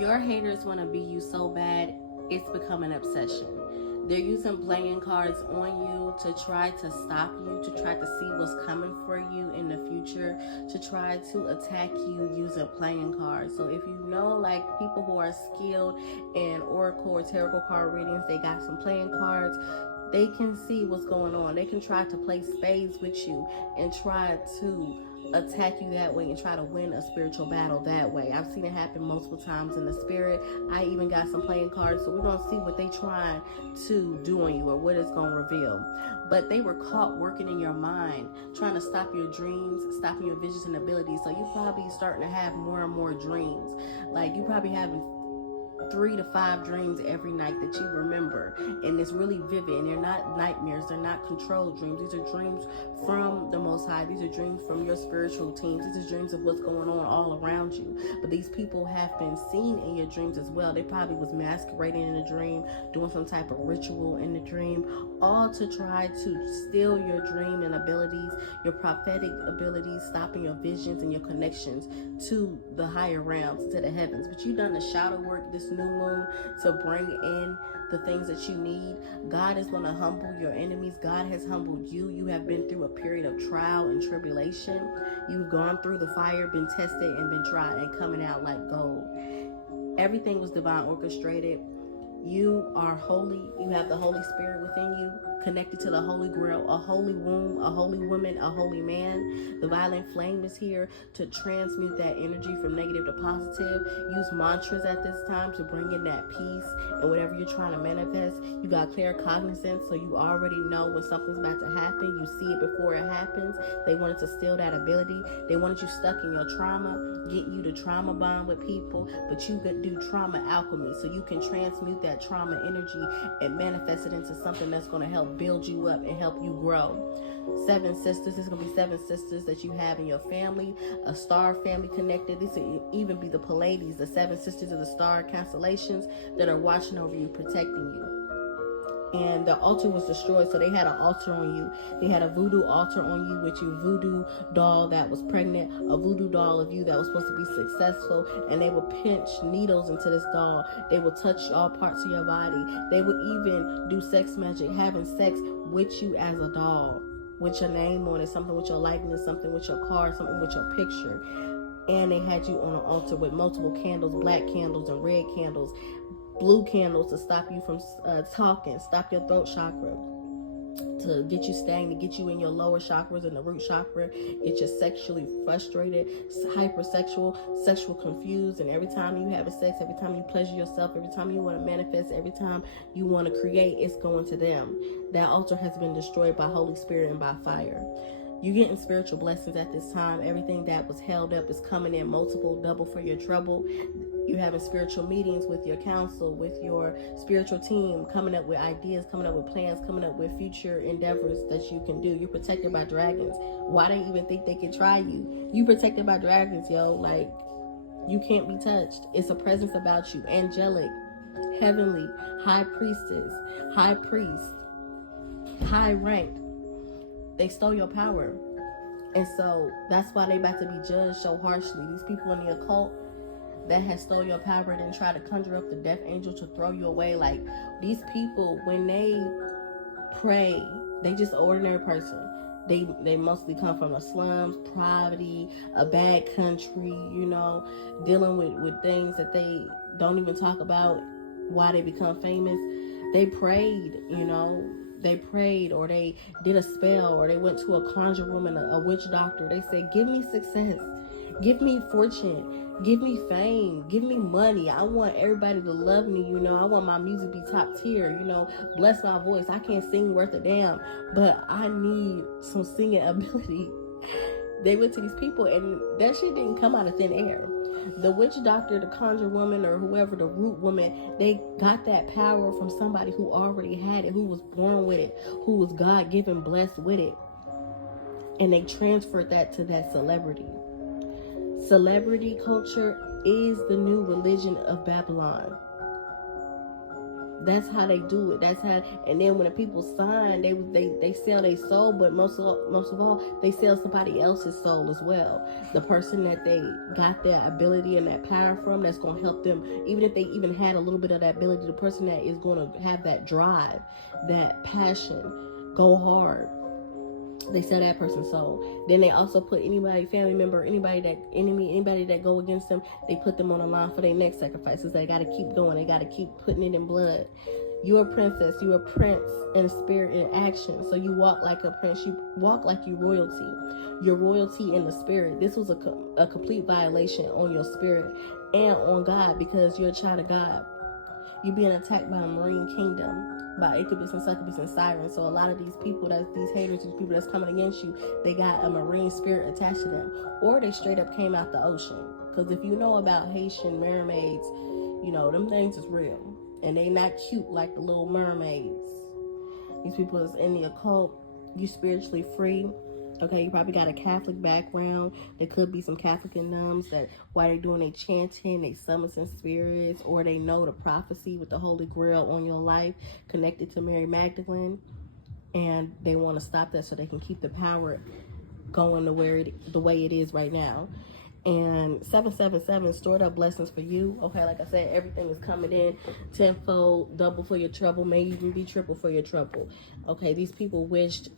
Your haters want to be you so bad, it's become an obsession. They're using playing cards on you to try to stop you, to try to see what's coming for you in the future, to try to attack you using playing cards. So if you know, like, people who are skilled in oracle or tarot card readings, they got some playing cards. They can see what's going on. They can try to play spades with you and try to attack you that way and try to win a spiritual battle that way. I've seen it happen multiple times in the spirit. I even got some playing cards, so we're going to see what they trying to do on you or what it's going to reveal. But they were caught working in your mind, trying to stop your dreams, stopping your visions and abilities. So you probably starting to have more and more dreams. Like, you probably having 3 to 5 dreams every night that you remember, and it's really vivid, and they're not nightmares, they're not controlled dreams. These are dreams from the Most High. These are dreams from your spiritual teams. These are dreams of what's going on all around you. But these people have been seen in your dreams as well. They probably was masquerading in a dream, doing some type of ritual in the dream, all to try to steal your dream and abilities, your prophetic abilities, stopping your visions and your connections to the higher realms, to the heavens. But you've done the shadow work this new moon to bring in the things that you need. God is going to humble your enemies. God has humbled you. You have been through a period of trial and tribulation. You've gone through the fire, been tested, and been tried, and coming out like gold. Everything was divine orchestrated. You are holy. You have the Holy Spirit within you, connected to the Holy Grail, a holy womb, a holy woman, a holy man. The violent flame is here to transmute that energy from negative to positive. Use mantras at this time to bring in that peace and whatever you're trying to manifest. You got clear cognizance, so you already know when something's about to happen. You see it before it happens. They wanted to steal that ability. They wanted you stuck in your trauma, getting you to trauma bond with people, but you could do trauma alchemy, so you can transmute that trauma energy and manifest it into something that's going to help build you up and help you grow. 7 sisters. There's going to be 7 sisters that you have in your family, a star family connected. This will even be the Pleiades, the 7 sisters of the star constellations that are watching over you, protecting you. And the altar was destroyed, so they had an altar on you. They had a voodoo altar on you with your voodoo doll that was pregnant, a voodoo doll of you that was supposed to be successful, and they would pinch needles into this doll. They would touch all parts of your body. They would even do sex magic, having sex with you as a doll, with your name on it, something with your likeness, something with your card, something with your picture. And they had you on an altar with multiple candles, black candles and red candles, blue candles to stop you from talking, stop your throat chakra, to get you stagnant, get you in your lower chakras and the root chakra, get you sexually frustrated, hypersexual, sexual confused, and every time you have sex, every time you pleasure yourself, every time you want to manifest, every time you want to create, it's going to them. That altar has been destroyed by Holy Spirit and by fire. You're getting spiritual blessings at this time. Everything that was held up is coming in multiple, double for your trouble. You're having spiritual meetings with your council, with your spiritual team, coming up with ideas, coming up with plans, coming up with future endeavors that you can do. You're protected by dragons. Why do you even think they can try you? You protected by dragons, yo. Like, you can't be touched. It's a presence about you. Angelic, heavenly, high priestess, high priest, high rank. They stole your power. And so that's why they about to be judged so harshly. These people in the occult that has stole your power and then try to conjure up the death angel to throw you away. Like, these people, when they pray, they just an ordinary person. They mostly come from the slums, poverty, a bad country, you know, dealing with things that they don't even talk about, why they become famous. They prayed, you know. They prayed, or they did a spell, or they went to a conjure room and a witch doctor. They said, give me success, give me fortune, give me fame, give me money. I want everybody to love me, you know. I want my music to be top tier, you know. Bless my voice. I can't sing worth a damn, but I need some singing ability. They went to these people, and that shit didn't come out of thin air. The witch doctor, the conjure woman, or whoever, the root woman, they got that power from somebody who already had it, who was born with it, who was God-given, blessed with it. And they transferred that to that celebrity. Celebrity culture is the new religion of Babylon. That's how they do it. That's how. And then when the people sign, they sell their soul, but most of all, they sell somebody else's soul as well. The person that they got their ability and that power from, that's going to help them, even if they even had a little bit of that ability. The person that is going to have that drive, that passion, go hard, they sell that person's soul. Then they also put anybody, family member, anybody that go against them, they put them on the line for their next sacrifices. They got to keep going. They got to keep putting it in blood. You're a princess. You're a prince in spirit and action. So you walk like a prince. You walk like you royalty. You're royalty in the spirit. This was a complete violation on your spirit and on God, because you're a child of God. You're being attacked by a marine kingdom, by incubus and succubus and sirens. So a lot of these people, these haters, these people that's coming against you, they got a marine spirit attached to them, or they straight up came out the ocean. Because if you know about Haitian mermaids, you know them things is real, and they not cute like the little mermaids. These people is in the occult. You spiritually free. Okay, you probably got a Catholic background. There could be some Catholic nuns that while they're doing their chanting, they summon some spirits, or they know the prophecy with the Holy Grail on your life connected to Mary Magdalene, and they want to stop that so they can keep the power going the way it is right now. And 777 stored up blessings for you. Okay, like I said, everything is coming in tenfold, double for your trouble, may even be triple for your trouble. Okay, these people wished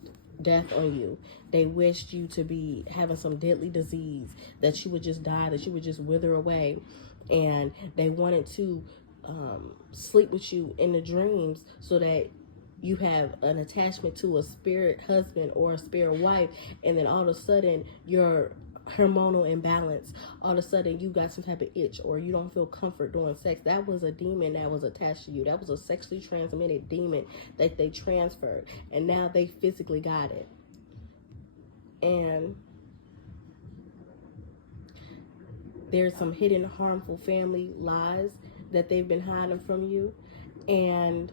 death on you. They wished you to be having some deadly disease, that you would just die, that you would just wither away. And they wanted to sleep with you in the dreams so that you have an attachment to a spirit husband or a spirit wife, and then all of a sudden you're hormonal imbalance. All of a sudden you got some type of itch, or you don't feel comfort during sex. That was a demon that was attached to you. That was a sexually transmitted demon that they transferred, and now they physically got it. And there's some hidden harmful family lies that they've been hiding from you, and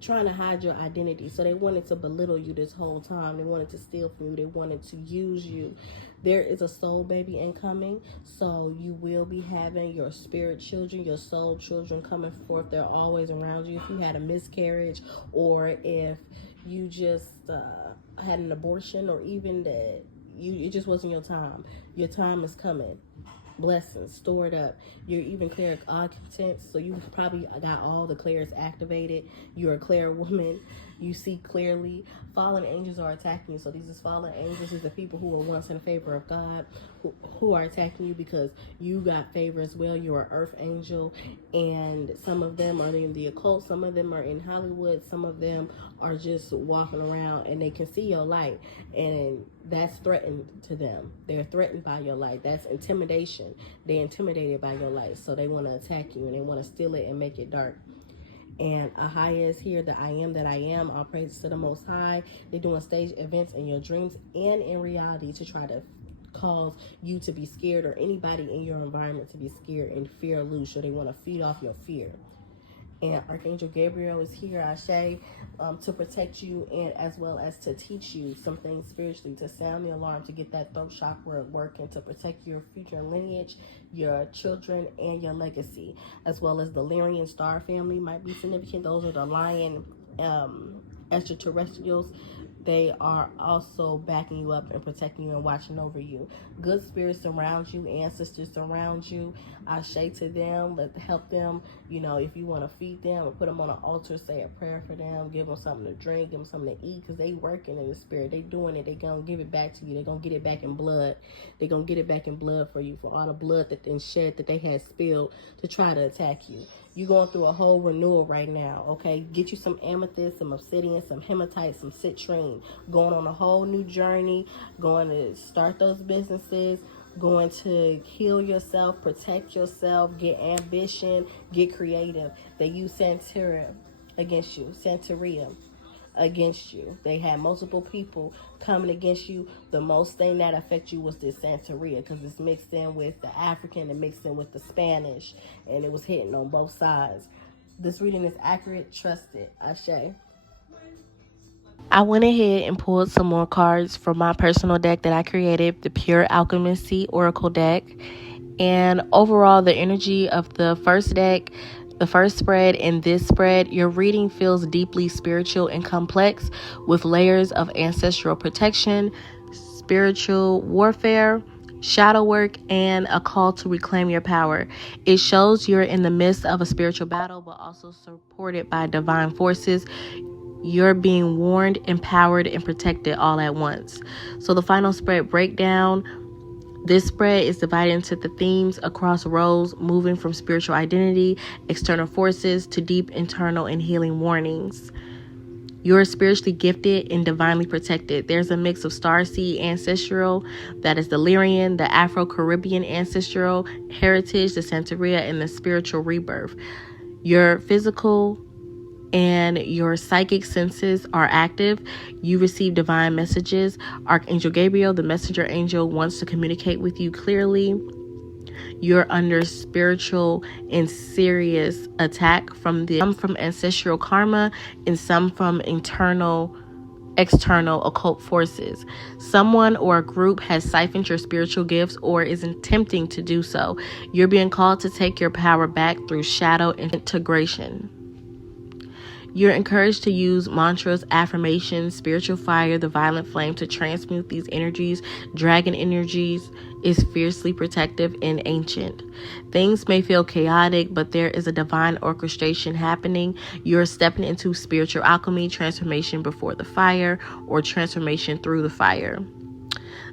trying to hide your identity. So they wanted to belittle you this whole time. They wanted to steal from you. They wanted to use you. There is a soul baby incoming, so you will be having your spirit children, your soul children coming forth. They're always around you. If you had a miscarriage, or if you just had an abortion, or even that it just wasn't your time is coming. Blessings stored up. You're even cleric occupants, so you probably got all the clairs activated. You're a clair woman. You see clearly. Fallen angels are attacking you. So these is fallen angels. These are people who were once in favor of God, who are attacking you because you got favor as well. You're an earth angel, and some of them are in the occult. Some of them are in Hollywood. Some of them are just walking around, and they can see your light, and that's threatened to them. They're threatened by your light. That's intimidation. They're intimidated by your light, so they want to attack you, and they want to steal it and make it dark. And Ahaya is here, the I am that I am. All praises to the Most High. They're doing stage events in your dreams and in reality to try to cause you to be scared, or anybody in your environment to be scared and fear loose. So they want to feed off your fear. And Archangel Gabriel is here, Ashe, to protect you, and as well as to teach you some things spiritually, to sound the alarm, to get that throat chakra working, to protect your future lineage, your children, and your legacy, as well as the Lyrian star family might be significant. Those are the lion extraterrestrials. They are also backing you up and protecting you and watching over you. Good spirits surround you, ancestors surround you. Ashe to them, help them. You know, if you want to feed them or put them on an altar, say a prayer for them, give them something to drink, give them something to eat, because they working in the spirit. They doing it. They going to give it back to you. They going to get it back in blood. They going to get it back in blood for you, for all the blood that they shed, that they had spilled to try to attack you. You're going through a whole renewal right now, okay? Get you some amethyst, some obsidian, some hematite, some citrine. Going on a whole new journey, going to start those businesses, going to heal yourself, protect yourself, get ambition, get creative. They use Santeria against you, Santeria against you. They had multiple people coming against you. The most thing that affected you was this Santeria, because it's mixed in with the African and mixed in with the Spanish, and it was hitting on both sides. This reading is accurate. Trust it. Ashe. I went ahead and pulled some more cards from my personal deck that I created, the Pure Alchemy Oracle deck. And overall, the energy of the first deck, The first spread and this spread, your reading feels deeply spiritual and complex with layers of ancestral protection, spiritual warfare, shadow work, and a call to reclaim your power. It shows you're in the midst of a spiritual battle, but also supported by divine forces. You're being warned, empowered, and protected all at once. So the final spread breakdown. This spread is divided into the themes across roles, moving from spiritual identity, external forces, to deep internal and healing warnings. You're spiritually gifted and divinely protected. There's a mix of starseed ancestral, that is the Lyrian, the Afro-Caribbean ancestral heritage, the Santeria, and the spiritual rebirth. Your physical and your psychic senses are active. You receive divine messages. Archangel Gabriel, the messenger angel, wants to communicate with you clearly. You're under spiritual and serious attack from some from ancestral karma and some from external occult forces. Someone or a group has siphoned your spiritual gifts or is attempting to do so. You're being called to take your power back through shadow integration. You're encouraged to use mantras, affirmations, spiritual fire, the violent flame to transmute these energies. Dragon energies is fiercely protective and ancient. Things may feel chaotic, but there is a divine orchestration happening. You're stepping into spiritual alchemy, transformation before the fire, or transformation through the fire.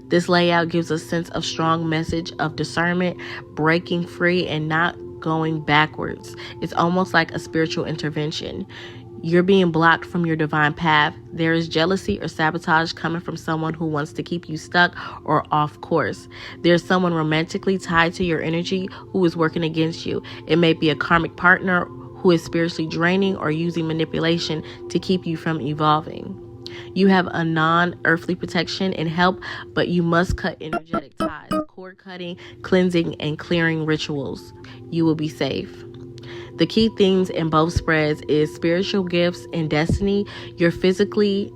This layout gives a sense of strong message of discernment, breaking free and not going backwards. It's almost like a spiritual intervention. You're being blocked from your divine path. There is jealousy or sabotage coming from someone who wants to keep you stuck or off course. There's someone romantically tied to your energy who is working against you. It may be a karmic partner who is spiritually draining or using manipulation to keep you from evolving. You have a non-earthly protection and help, but you must cut energetic ties, cord cutting, cleansing, and clearing rituals. You will be safe. The key themes in both spreads is spiritual gifts and destiny. You're psychically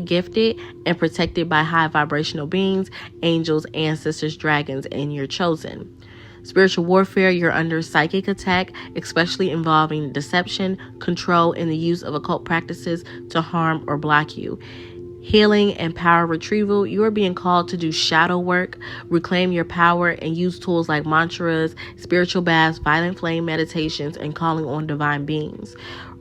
gifted and protected by high vibrational beings, angels, ancestors, dragons, and you're chosen. Spiritual warfare, you're under psychic attack, especially involving deception, control, and the use of occult practices to harm or block you. Healing and power retrieval, you are being called to do shadow work, reclaim your power, and use tools like mantras, spiritual baths, violent flame meditations, and calling on divine beings.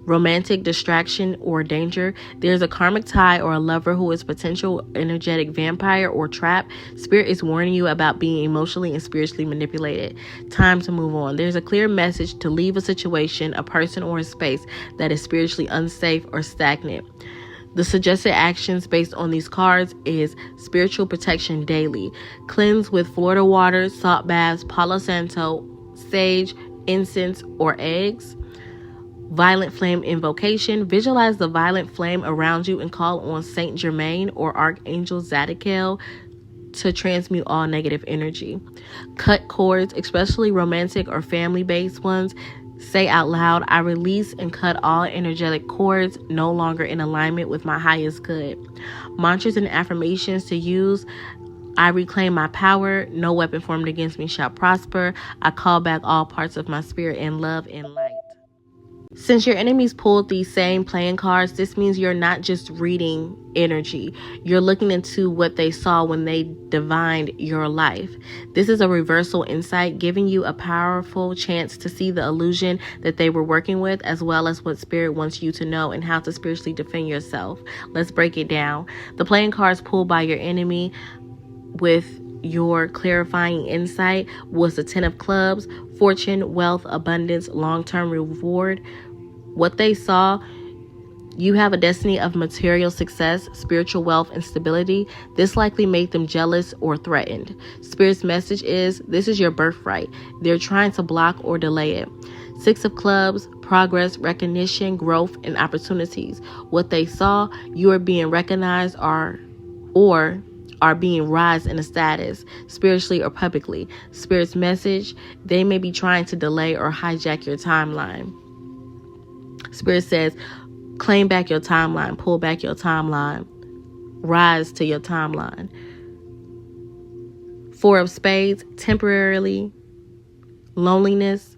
Romantic distraction or danger, there's a karmic tie or a lover who is potential energetic vampire or trap. Spirit is warning you about being emotionally and spiritually manipulated. Time to move on. There's a clear message to leave a situation, a person, or a space that is spiritually unsafe or stagnant. The suggested actions based on these cards is spiritual protection daily. Cleanse with Florida water, salt baths, Palo Santo, sage, incense, or eggs. Violent flame invocation. Visualize the violent flame around you and call on Saint Germain or Archangel Zadkiel to transmute all negative energy. Cut cords, especially romantic or family-based ones. Say out loud, I release and cut all energetic cords no longer in alignment with my highest good. Mantras and affirmations to use. I reclaim my power. No weapon formed against me shall prosper. I call back all parts of my spirit in love and light. Since your enemies pulled these same playing cards, this means you're not just reading energy. You're looking into what they saw when they divined your life. This is a reversal insight, giving you a powerful chance to see the illusion that they were working with, as well as what spirit wants you to know and how to spiritually defend yourself. Let's break it down. The playing cards pulled by your enemy with your clarifying insight was the 10 of clubs, fortune, wealth, abundance, long-term reward. What they saw, you have a destiny of material success, spiritual wealth, and stability. This likely made them jealous or threatened. Spirit's message is, this is your birthright. They're trying to block or delay it. 6 of clubs, progress, recognition, growth, and opportunities. What they saw, you are being recognized or are being rise in a status, spiritually or publicly. Spirit's message, they may be trying to delay or hijack your timeline. Spirit says, claim back your timeline, pull back your timeline, rise to your timeline. 4 of spades, temporarily, loneliness,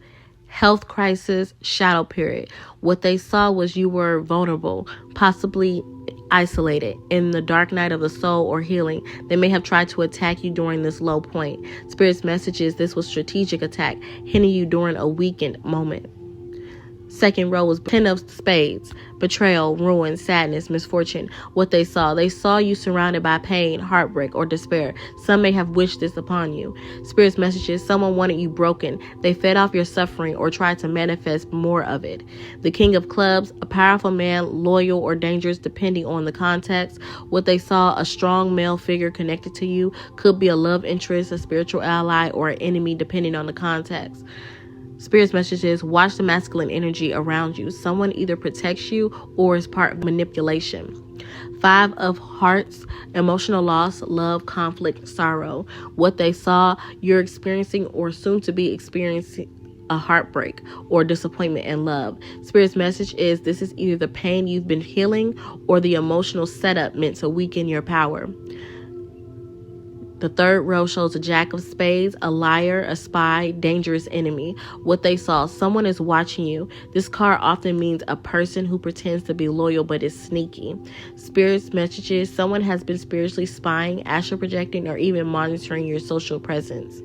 Health crisis, shadow period. What they saw was you were vulnerable, possibly isolated in the dark night of the soul or healing. They may have tried to attack you during this low point. Spirit's message is this was strategic attack, hitting you during a weakened moment. Second row was 10 of spades, betrayal, ruin, sadness, misfortune. What they saw you surrounded by pain, heartbreak, or despair. Some may have wished this upon you. Spirit's messages, someone wanted you broken. They fed off your suffering or tried to manifest more of it. The King of Clubs, a powerful man, loyal or dangerous depending on the context. What they saw, a strong male figure connected to you, could be a love interest, a spiritual ally, or an enemy depending on the context. Spirit's message is watch the masculine energy around you. Someone either protects you or is part of manipulation. 5 of Hearts, emotional loss, love, conflict, sorrow. What they saw, you're experiencing or soon to be experiencing a heartbreak or disappointment in love. Spirit's message is this is either the pain you've been healing or the emotional setup meant to weaken your power. The third row shows a Jack of Spades, a liar, a spy, dangerous enemy. What they saw, someone is watching you. This card often means a person who pretends to be loyal but is sneaky. Spirit's messages, someone has been spiritually spying, astral projecting, or even monitoring your social presence.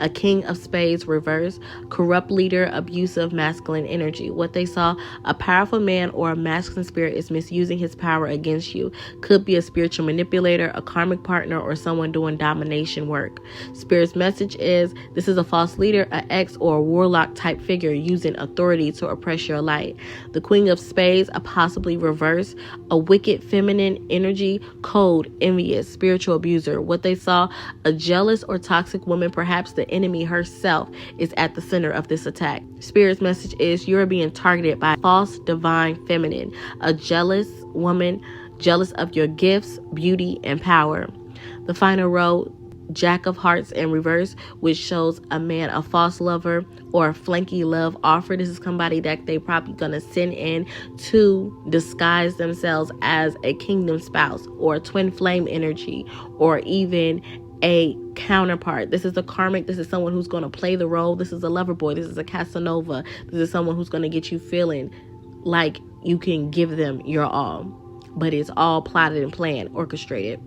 A King of Spades reverse, corrupt leader, abusive masculine energy. What they saw, a powerful man or a masculine spirit is misusing his power against you. Could be a spiritual manipulator, a karmic partner, or someone doing domination work. Spirit's message is this is a false leader, an ex or a warlock type figure using authority to oppress your light. The Queen of Spades, a possibly reverse, a wicked feminine energy, cold, envious, spiritual abuser. What they saw, a jealous or toxic woman, perhaps the enemy herself, is at the center of this attack. Spirit's message is you're being targeted by false divine feminine, a jealous woman, jealous of your gifts, beauty, and power. The final row, Jack of Hearts in reverse, which shows a man, a false lover, or a flanky love offer. This is somebody that they probably gonna send in to disguise themselves as a kingdom spouse or a twin flame energy or even a counterpart. This is a karmic. This is someone who's going to play the role. This is a lover boy. This is a Casanova. This is someone who's going to get you feeling like you can give them your all, but it's all plotted and planned, orchestrated.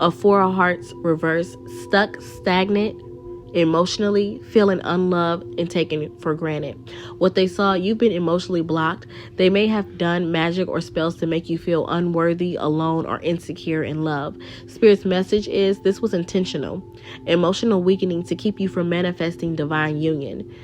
A 4 of Hearts reverse, stuck, stagnant, emotionally, feeling unloved and taken for granted. What they saw, you've been emotionally blocked. They may have done magic or spells to make you feel unworthy, alone, or insecure in love. Spirit's message is this was intentional. Emotional weakening to keep you from manifesting divine union.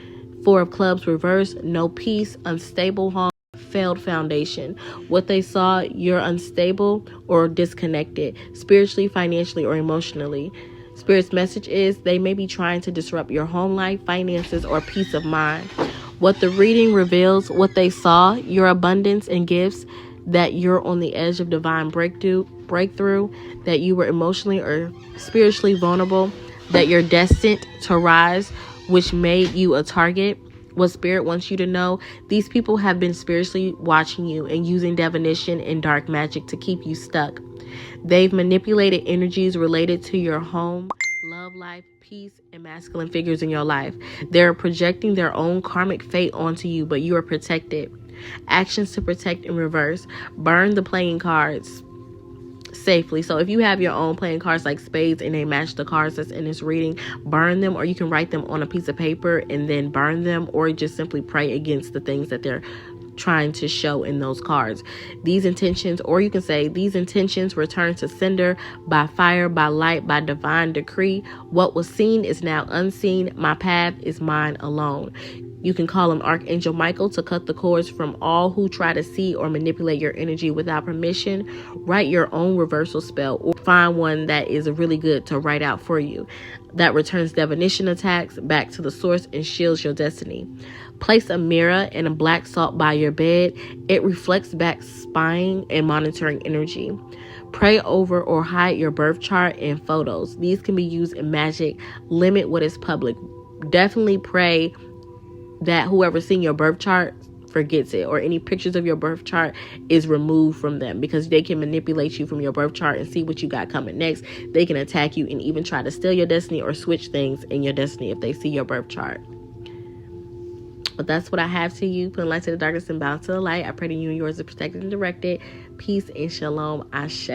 4 of Clubs reverse, no peace, unstable home, failed foundation. What they saw, you're unstable or disconnected, spiritually, financially, or emotionally. Spirit's message is they may be trying to disrupt your home life, finances, or peace of mind. What the reading reveals, what they saw, your abundance and gifts, that you're on the edge of divine breakthrough, that you were emotionally or spiritually vulnerable, that you're destined to rise, which made you a target. What Spirit wants you to know, these people have been spiritually watching you and using divination and dark magic to keep you stuck. They've manipulated energies related to your home, love life, peace, and masculine figures in your life. They're projecting their own karmic fate onto you, but you are protected. Actions to protect in reverse. Burn the playing cards safely. So if you have your own playing cards like spades and they match the cards that's in this reading, burn them, or you can write them on a piece of paper and then burn them, or just simply pray against the things that they're trying to show in those cards. These intentions, or you can say these intentions, return to sender by fire, by light, by divine decree. What was seen is now unseen. My path is mine alone. You can call him Archangel Michael to cut the cords from all who try to see or manipulate your energy without permission. Write your own reversal spell, or find one that is really good to write out for you, that returns divination attacks back to the source and shields your destiny. Place a mirror and a black salt by your bed. It reflects back spying and monitoring energy. Pray over or hide your birth chart and photos. These can be used in magic. Limit what is public. Definitely pray that whoever's seeing your birth chart forgets it, or any pictures of your birth chart is removed from them, because they can manipulate you from your birth chart and see what you got coming next. They can attack you and even try to steal your destiny or switch things in your destiny if they see your birth chart. But that's what I have to you. Putting light to the darkness and balance to the light. I pray that you and yours are protected and directed. Peace and shalom. Ashe.